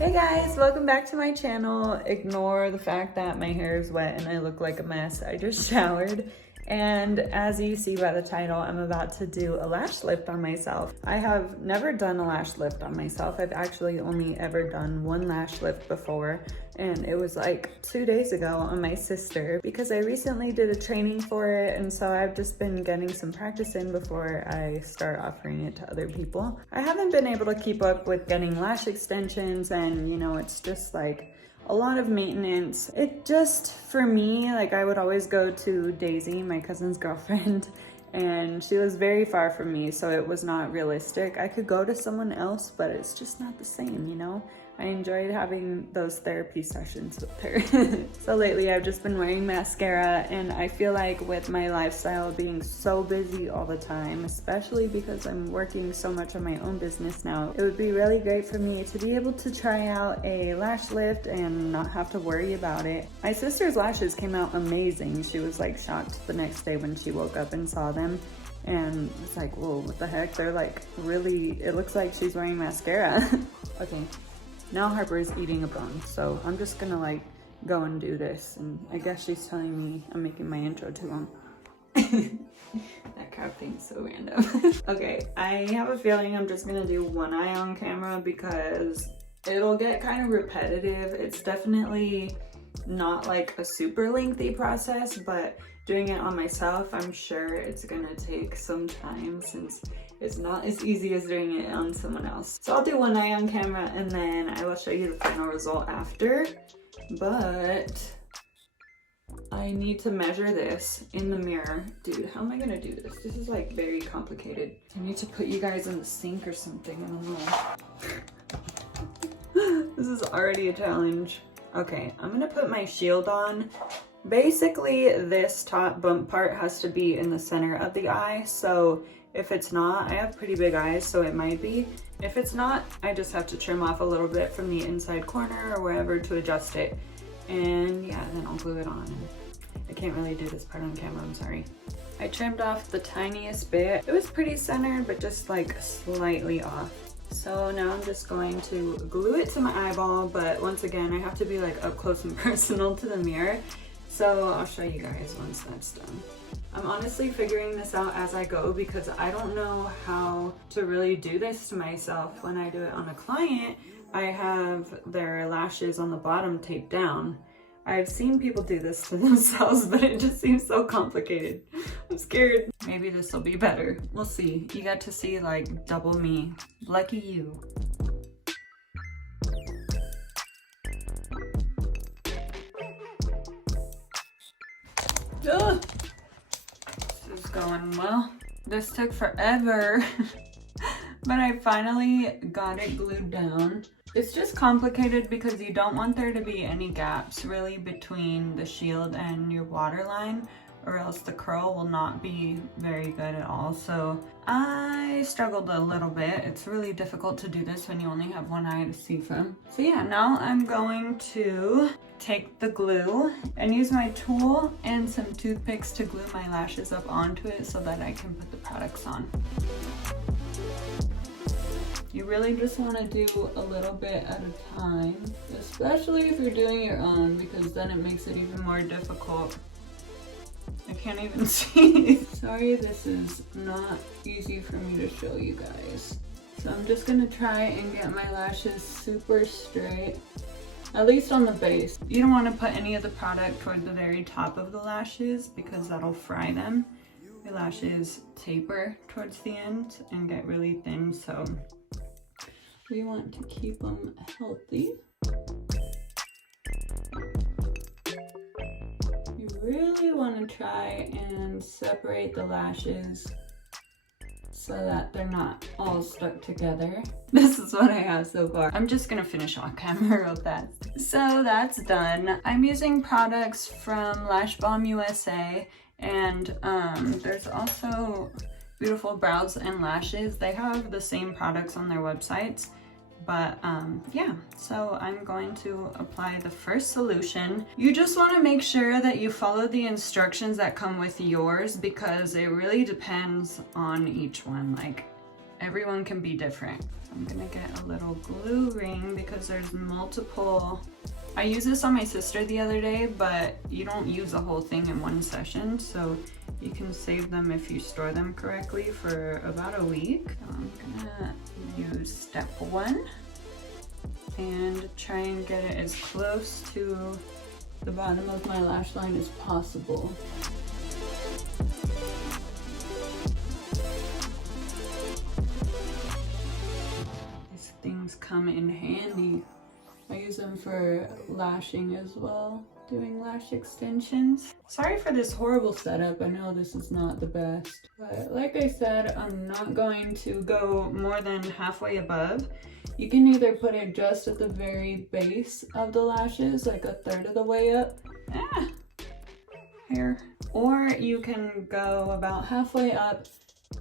Hey guys, welcome back to my channel. Ignore the fact that my hair is wet and I look like a mess. I just showered. And as you see by the title, I'm about to do a lash lift on myself. I have never done a lash lift on myself. I've actually only ever done one lash lift before, and it was like 2 days ago on my sister because I recently did a training for it, and so I've just been getting some practice in before I start offering it to other people. I haven't been able to keep up with getting lash extensions, and you know, it's just like a lot of maintenance. It just, for me, like I would always go to Daisy, my cousin's girlfriend, and she was very far from me, so it was not realistic. I could go to someone else, but it's just not the same, you know? I enjoyed having those therapy sessions with her. So lately I've just been wearing mascara, and I feel like with my lifestyle being so busy all the time, especially because I'm working so much on my own business now, it would be really great for me to be able to try out a lash lift and not have to worry about it. My sister's lashes came out amazing. She was like shocked the next day when she woke up and saw them. And it's like, whoa, what the heck? They're like really, it looks like she's wearing mascara. Okay. Now Harper is eating a bone, so I'm just gonna like go and do this, and I guess she's telling me I'm making my intro too long. That crab thing's so random. Okay, I have a feeling I'm just gonna do one eye on camera because it'll get kind of repetitive. It's definitely not like a super lengthy process, but doing it on myself, I'm sure it's gonna take some time since it's not as easy as doing it on someone else. So I'll do one eye on camera and then I will show you the final result after. But I need to measure this in the mirror. Dude, how am I gonna do this? This is like very complicated. I need to put you guys in the sink or something, I don't know. This is already a challenge. Okay, I'm gonna put my shield on. Basically, this top bump part has to be in the center of the eye, so if it's not, I have pretty big eyes, so it might be. If it's not, I just have to trim off a little bit from the inside corner or wherever to adjust it. And yeah, then I'll glue it on. I can't really do this part on camera, I'm sorry. I trimmed off the tiniest bit. It was pretty centered, but just like slightly off. So now I'm just going to glue it to my eyeball, but once again, I have to be like up close and personal to the mirror. So I'll show you guys once that's done. I'm honestly figuring this out as I go because I don't know how to really do this to myself. When I do it on a client, I have their lashes on the bottom taped down. I've seen people do this to themselves, but it just seems so complicated. I'm scared. Maybe this will be better. We'll see. You got to see like double me. Lucky you. Ugh. This is going well. This took forever, but I finally got it glued down. It's just complicated because you don't want there to be any gaps really between the shield and your waterline, or else the curl will not be very good at all. So I struggled a little bit. It's really difficult to do this when you only have one eye to see from. So yeah, now I'm going to take the glue and use my tool and some toothpicks to glue my lashes up onto it so that I can put the products on. You really just want to do a little bit at a time, especially if you're doing your own, because then it makes it even more difficult. I can't even see. Sorry, this is not easy for me to show you guys. So I'm just gonna try and get my lashes super straight, at least on the base. You don't want to put any of the product toward the very top of the lashes because that'll fry them. Your lashes taper towards the end and get really thin, so we want to keep them healthy. You really want to try and separate the lashes so that they're not all stuck together. This is what I have so far. I'm just gonna finish on camera real fast. So that's done. I'm using products from Lash Balm USA, and there's also Beautiful Brows and Lashes. They have the same products on their websites. But yeah, so I'm going to apply the first solution. You just want to make sure that you follow the instructions that come with yours because it really depends on each one. Like everyone can be different. I'm gonna get a little glue ring because there's multiple. I used this on my sister the other day, but you don't use the whole thing in one session, so you can save them if you store them correctly for about a week. So I'm gonna use step 1 and try and get it as close to the bottom of my lash line as possible. These things come in handy. I use them for lashing as well, doing lash extensions. Sorry for this horrible setup. I know this is not the best, but like I said, I'm not going to go more than halfway above. You can either put it just at the very base of the lashes, like a third of the way up, hair, or you can go about halfway up,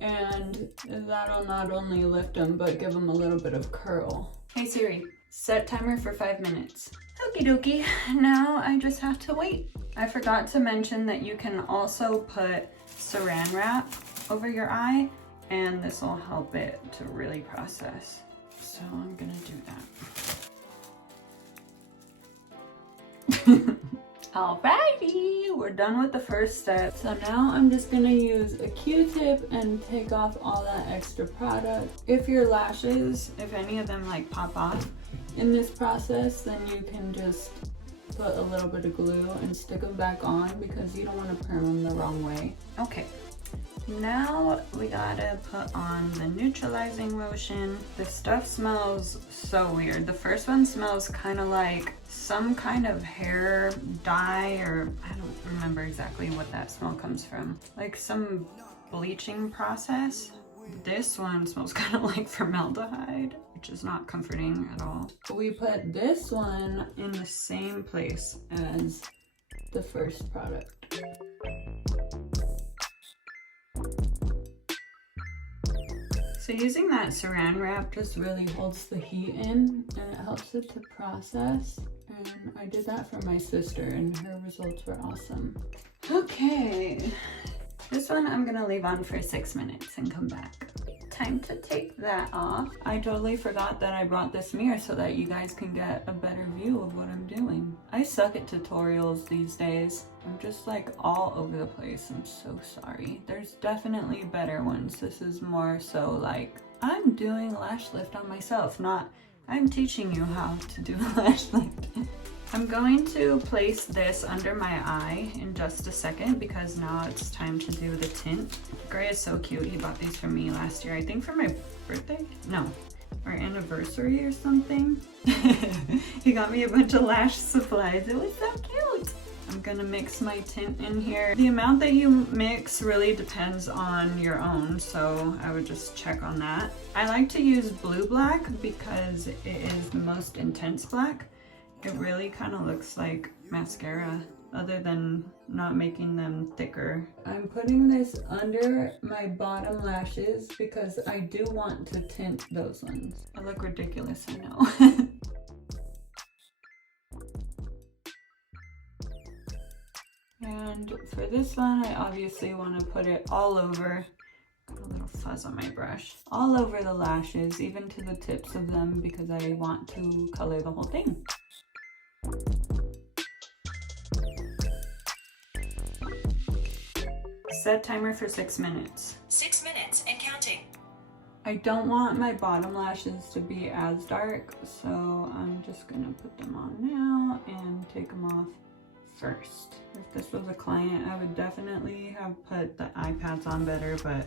and that'll not only lift them, but give them a little bit of curl. Hey Siri, set timer for 5 minutes. Okie dokie, now I just have to wait. I forgot to mention that you can also put saran wrap over your eye, and this will help it to really process. So I'm gonna do that. Alrighty, we're done with the first step. So now I'm just gonna use a Q-tip and take off all that extra product. If your lashes, if any of them like pop off in this process, then you can just put a little bit of glue and stick them back on because you don't want to perm them the wrong way. Okay. Now we gotta put on the neutralizing lotion. This stuff smells so weird. The first one smells kind of like some kind of hair dye, or I don't remember exactly what that smell comes from. Like some bleaching process. This one smells kind of like formaldehyde, which is not comforting at all. We put this one in the same place as the first product. So using that saran wrap just really holds the heat in and it helps it to process. And I did that for my sister and her results were awesome. Okay, this one I'm gonna leave on for 6 minutes and come back. Time to take that off. I totally forgot that I brought this mirror so that you guys can get a better view of what I'm doing. I suck at tutorials these days. I'm just like all over the place. I'm so sorry. There's definitely better ones. This is more so like I'm doing a lash lift on myself, not I'm teaching you how to do a lash lift. I'm going to place this under my eye in just a second because now it's time to do the tint. Gray is so cute. He bought these for me last year, I think for my birthday? No, our anniversary or something. He got me a bunch of lash supplies. It was so cute. I'm gonna mix my tint in here. The amount that you mix really depends on your own, so I would just check on that. I like to use blue black because it is the most intense black. It really kind of looks like mascara, other than not making them thicker. I'm putting this under my bottom lashes because I do want to tint those ones. I look ridiculous, I know. And for this one, I obviously want to put it all over. Got a little fuzz on my brush. All over the lashes, even to the tips of them, because I want to color the whole thing. Set timer for 6 minutes. 6 minutes and counting. I don't want my bottom lashes to be as dark, so I'm just gonna put them on now and take them off first. If this was a client, I would definitely have put the eye pads on better, but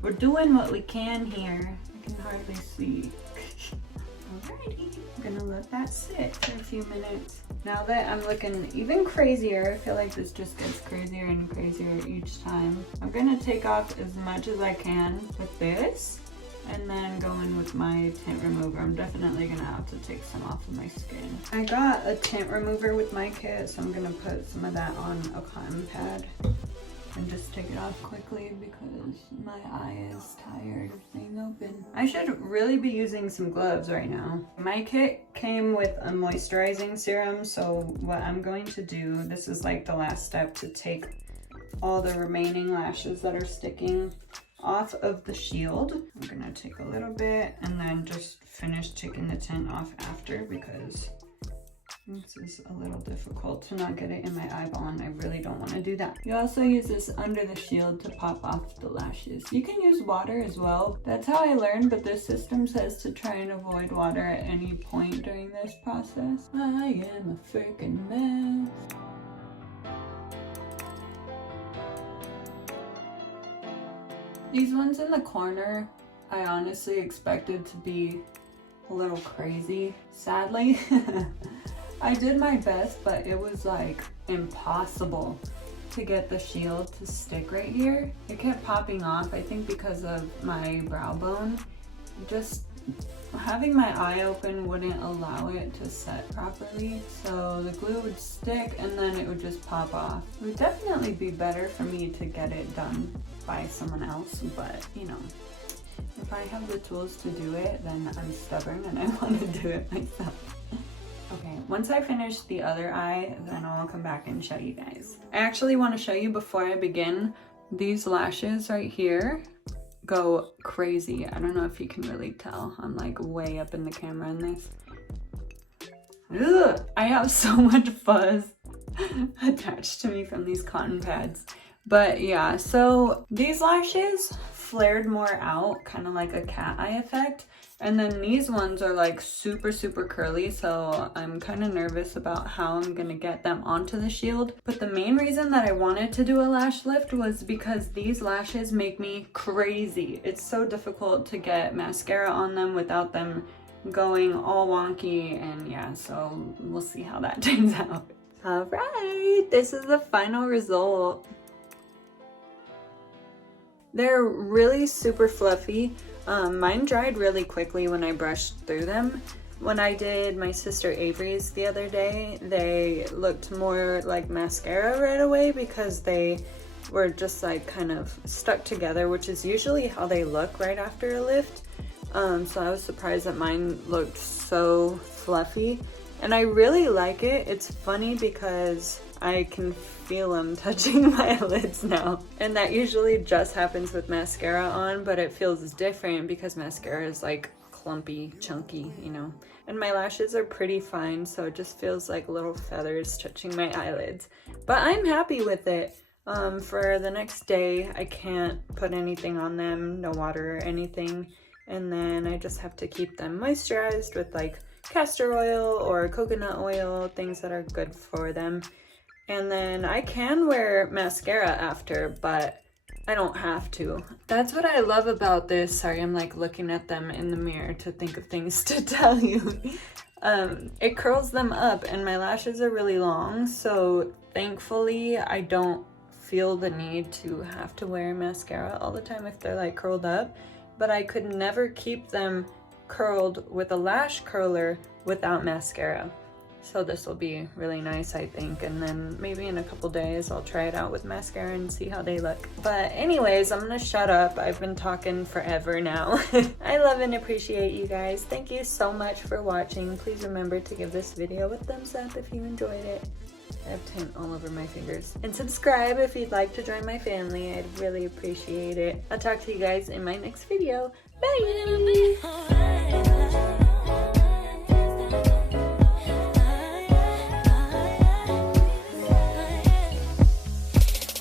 we're doing what we can here. I can hardly see. Alrighty, I'm gonna let that sit for a few minutes. Now that I'm looking even crazier, I feel like this just gets crazier and crazier each time. I'm gonna take off as much as I can with this and then go in with my tint remover. I'm definitely gonna have to take some off of my skin. I got a tint remover with my kit, so I'm gonna put some of that on a cotton pad and just take it off quickly because my eye is tired of being open. I should really be using some gloves right now. My kit came with a moisturizing serum, so what I'm going to do, this is like the last step to take all the remaining lashes that are sticking off of the shield. I'm gonna take a little bit and then just finish taking the tint off after, because this is a little difficult to not get it in my eyeball, and I really don't want to do that. You also use this under the shield to pop off the lashes. You can use water as well. That's how I learned, but this system says to try and avoid water at any point during this process. I am a freaking mess. These ones in the corner, I honestly expected to be a little crazy, sadly. I did my best, but it was like impossible to get the shield to stick right here. It kept popping off, I think because of my brow bone. Just having my eye open wouldn't allow it to set properly, so the glue would stick and then it would just pop off. It would definitely be better for me to get it done by someone else, but you know, if I have the tools to do it, then I'm stubborn and I want to do it myself. Okay, once I finish the other eye, then I'll come back and show you guys. I actually want to show you before I begin, these lashes right here go crazy. I don't know if you can really tell. I'm like way up in the camera in this. Ugh, I have so much fuzz attached to me from these cotton pads. But yeah, so these lashes flared more out, kind of like a cat eye effect. And then these ones are like super, super curly, so I'm kind of nervous about how I'm gonna get them onto the shield. But the main reason that I wanted to do a lash lift was because these lashes make me crazy. It's so difficult to get mascara on them without them going all wonky, and yeah, so we'll see how that turns out. All right, this is the final result. They're really super fluffy. Mine dried really quickly when I brushed through them. When I did my sister Avery's the other day, they looked more like mascara right away because they were just like kind of stuck together, which is usually how they look right after a lift. So I was surprised that mine looked so fluffy, and I really like it. It's funny because I can feel them touching my lids now. And that usually just happens with mascara on, but it feels different because mascara is like clumpy, chunky, you know. And my lashes are pretty fine, so it just feels like little feathers touching my eyelids. But I'm happy with it. For the next day, I can't put anything on them, no water or anything. And then I just have to keep them moisturized with like castor oil or coconut oil, things that are good for them. And then I can wear mascara after, but I don't have to. That's what I love about this. Sorry, I'm like looking at them in the mirror to think of things to tell you. It curls them up, and my lashes are really long, so thankfully I don't feel the need to have to wear mascara all the time if they're like curled up. But I could never keep them curled with a lash curler without mascara. So this will be really nice, I think, and then maybe in a couple days I'll try it out with mascara and see how they look. But anyways, I'm gonna shut up. I've been talking forever now. I love and appreciate you guys. Thank you so much for watching. Please remember to give this video a thumbs up if you enjoyed it. I have tint all over my fingers. And subscribe if you'd like to join my family. I'd really appreciate it. I'll talk to you guys in my next video. Bye!